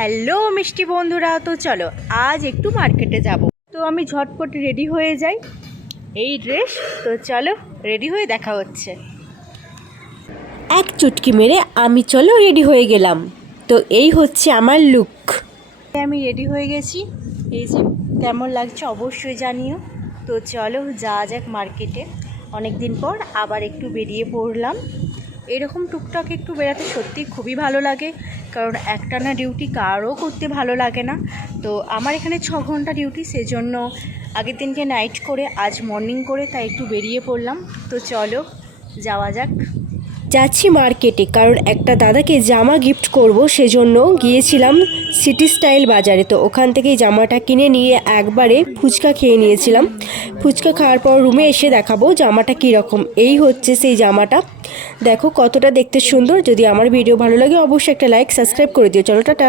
Hello মিষ্টি বন্ধুরা, তো চলো আজ একটু মার্কেটে যাব। তো আমি ঝটপট রেডি হয়ে যাই, এই ড্রেস। তো চলো রেডি হয়ে দেখা হচ্ছে। এক চুটকি মেরে আমি চলো রেডি হয়ে গেলাম। তো এই হচ্ছে আমার লুক। আমি রেডি হয়ে গেছি, এই যে কেমন লাগছে অবশ্যই জানিও। তো চলো যাওয়া যাক মার্কেটে। অনেক দিন পর আবার একটু বেরিয়ে পড়লাম। এরকম টুকটাক একটু বেড়াতে সত্যি খুবই ভালো লাগে, কারণ একটানা ডিউটি কারও করতে ভালো লাগে না। তো আমার এখানে 6 ঘন্টা ডিউটি, সেজন্য আগের দিনকে নাইট করে আজ মর্নিং করে তাই একটু বেরিয়ে পড়লাম। তো চলো যাওয়া যাক। যাচ্ছি মার্কেটে, কারণ একটা দাদাকে জামা গিফট করব, সেজন্য গিয়েছিলাম সিটি স্টাইল বাজারে। তো ওখান থেকেই জামাটা কিনে নিয়ে একবারে ফুচকা খেয়ে নিয়েছিলাম। ফুচকা খাওয়ার পর রুমে এসে দেখাবো জামাটা কীরকম। এই হচ্ছে সেই জামাটা, দেখো কতটা দেখতে সুন্দর। যদি আমার ভিডিও ভালো লাগে অবশ্যই একটা লাইক সাবস্ক্রাইব করে দিও। চলো টাটা।